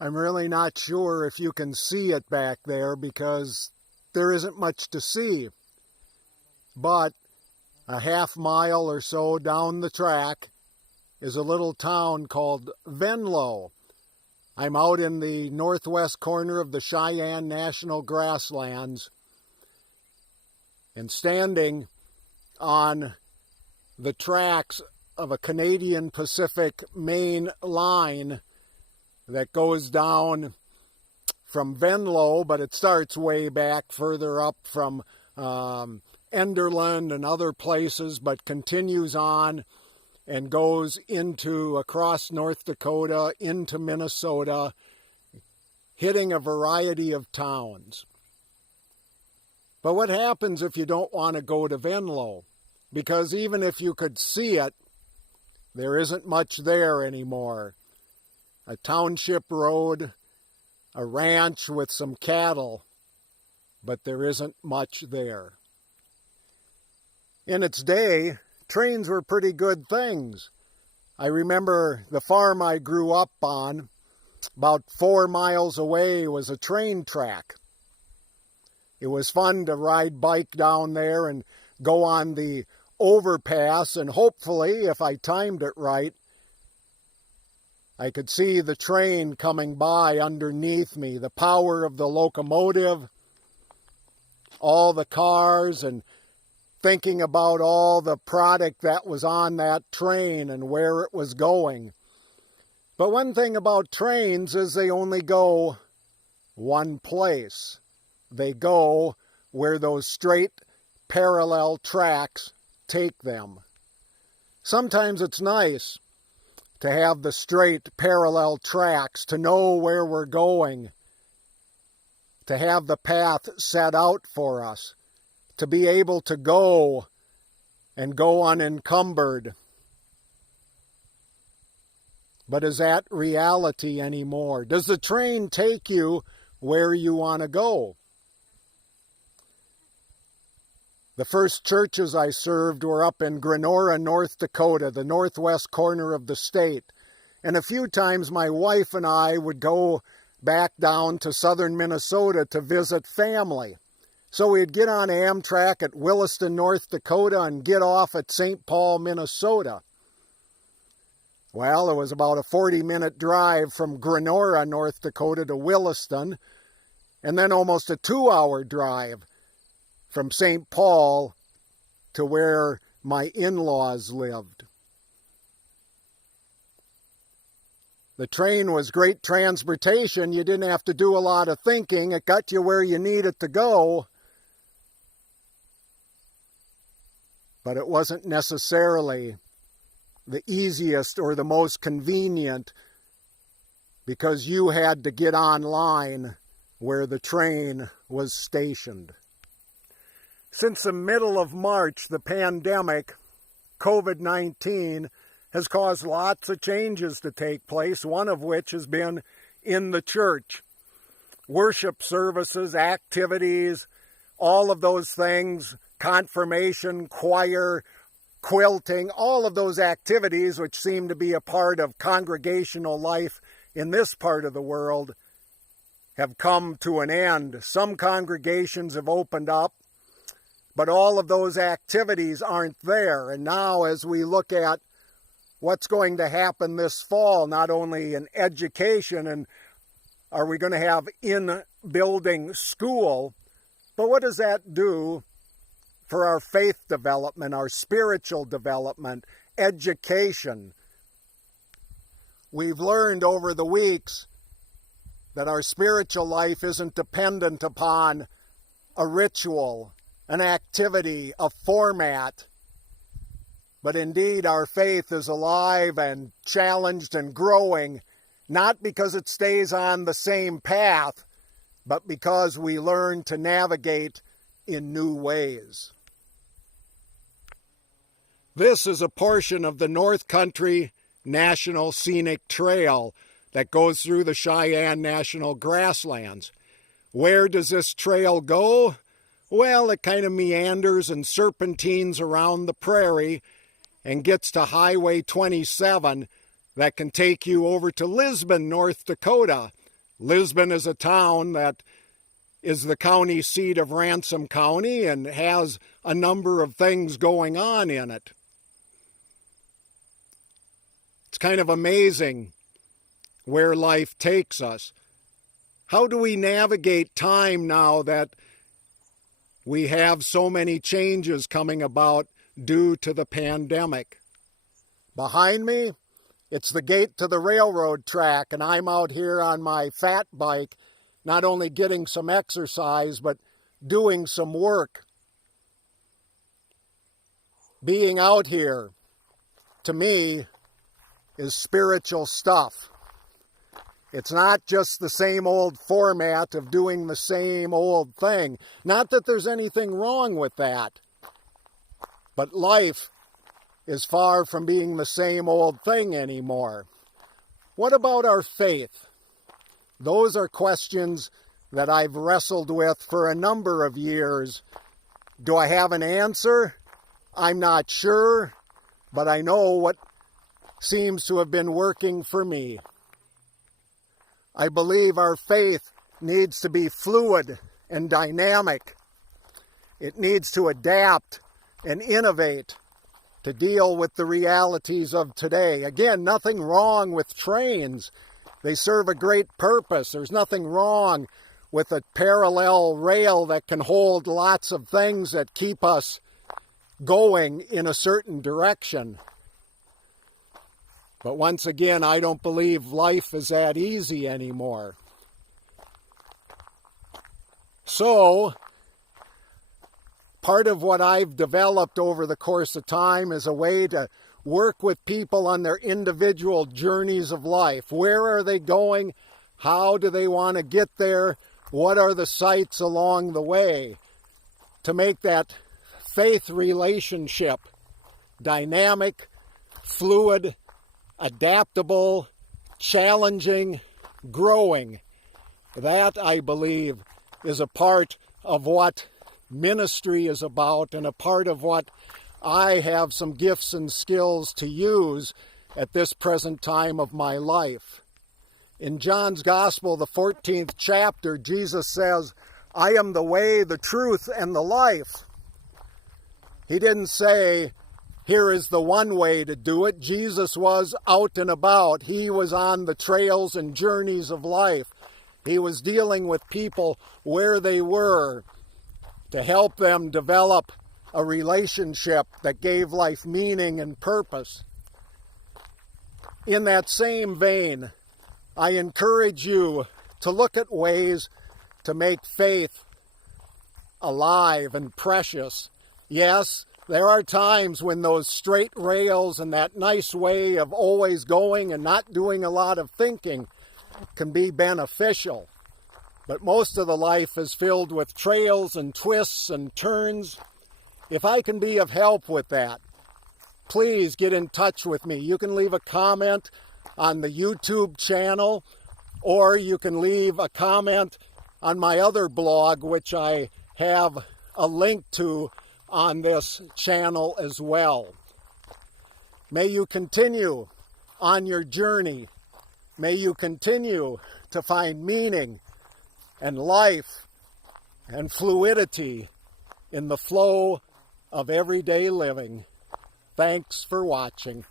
I'm really not sure if you can see it back there because there isn't much to see. But a half mile or so down the track is a little town called Venlo. I'm out in the northwest corner of the Cheyenne National Grasslands and standing on the tracks of a Canadian Pacific main line that goes down from Venlo, but it starts way back further up from Enderlin and other places, but continues on and goes across North Dakota, into Minnesota, hitting a variety of towns. But what happens if you don't want to go to Venlo? Because even if you could see it, there isn't much there anymore. A township road, a ranch with some cattle, but there isn't much there. In its day, trains were pretty good things. I remember the farm I grew up on, about 4 miles away was a train track. It was fun to ride bike down there and go on the overpass, and hopefully, if I timed it right, I could see the train coming by underneath me, the power of the locomotive, all the cars, and thinking about all the product that was on that train and where it was going. But one thing about trains is they only go one place. They go where those straight parallel tracks take them. Sometimes it's nice to have the straight parallel tracks, to know where we're going, to have the path set out for us, to be able to go and go unencumbered. But is that reality anymore? Does the train take you where you want to go? The first churches I served were up in Grenora, North Dakota, the northwest corner of the state. And a few times my wife and I would go back down to southern Minnesota to visit family. So we'd get on Amtrak at Williston, North Dakota, and get off at St. Paul, Minnesota. Well, it was about a 40-minute drive from Grenora, North Dakota to Williston, and then almost a 2-hour drive from St. Paul to where my in-laws lived. The train was great transportation. You didn't have to do a lot of thinking. It got you where you needed to go. But it wasn't necessarily the easiest or the most convenient, because you had to get online where the train was stationed. Since the middle of March, the pandemic, COVID-19, has caused lots of changes to take place, one of which has been in the church. Worship services, activities, all of those things, confirmation, choir, quilting, all of those activities which seem to be a part of congregational life in this part of the world have come to an end. Some congregations have opened up, but all of those activities aren't there. And now as we look at what's going to happen this fall, not only in education, and are we going to have in-building school, but what does that do for our faith development, our spiritual development, education? We've learned over the weeks that our spiritual life isn't dependent upon a ritual, an activity, a format, but indeed our faith is alive and challenged and growing, not because it stays on the same path, but because we learn to navigate in new ways. This is a portion of the North Country National Scenic Trail that goes through the Cheyenne National Grasslands. Where does this trail go? Well, it kind of meanders and serpentines around the prairie and gets to Highway 27 that can take you over to Lisbon, North Dakota, Lisbon is a town that is the county seat of Ransom County and has a number of things going on in it. It's kind of amazing where life takes us. How do we navigate time now that we have so many changes coming about due to the pandemic? Behind me, it's the gate to the railroad track, and I'm out here on my fat bike, not only getting some exercise, but doing some work. Being out here, to me, is spiritual stuff. It's not just the same old format of doing the same old thing. Not that there's anything wrong with that, but life is far from being the same old thing anymore. What about our faith? Those are questions that I've wrestled with for a number of years. Do I have an answer? I'm not sure, but I know what seems to have been working for me. I believe our faith needs to be fluid and dynamic. It needs to adapt and innovate to deal with the realities of today. Again, nothing wrong with trains. They serve a great purpose. There's nothing wrong with a parallel rail that can hold lots of things that keep us going in a certain direction. But once again, I don't believe life is that easy anymore. So, part of what I've developed over the course of time is a way to work with people on their individual journeys of life. Where are they going? How do they want to get there? What are the sights along the way? To make that faith relationship dynamic, fluid, adaptable, challenging, growing. That, I believe, is a part of what ministry is about and a part of what I have some gifts and skills to use at this present time of my life. In John's Gospel, the 14th chapter, Jesus says, I am the way, the truth, and the life. He didn't say, here is the one way to do it. Jesus was out and about. He was on the trails and journeys of life. He was dealing with people where they were to help them develop a relationship that gave life meaning and purpose. In that same vein, I encourage you to look at ways to make faith alive and precious. Yes, there are times when those straight rails and that nice way of always going and not doing a lot of thinking can be beneficial. But most of the life is filled with trails and twists and turns. If I can be of help with that, please get in touch with me. You can leave a comment on the YouTube channel, or you can leave a comment on my other blog, which I have a link to on this channel as well. May you continue on your journey. May you continue to find meaning and life and fluidity in the flow of everyday living. Thanks for watching.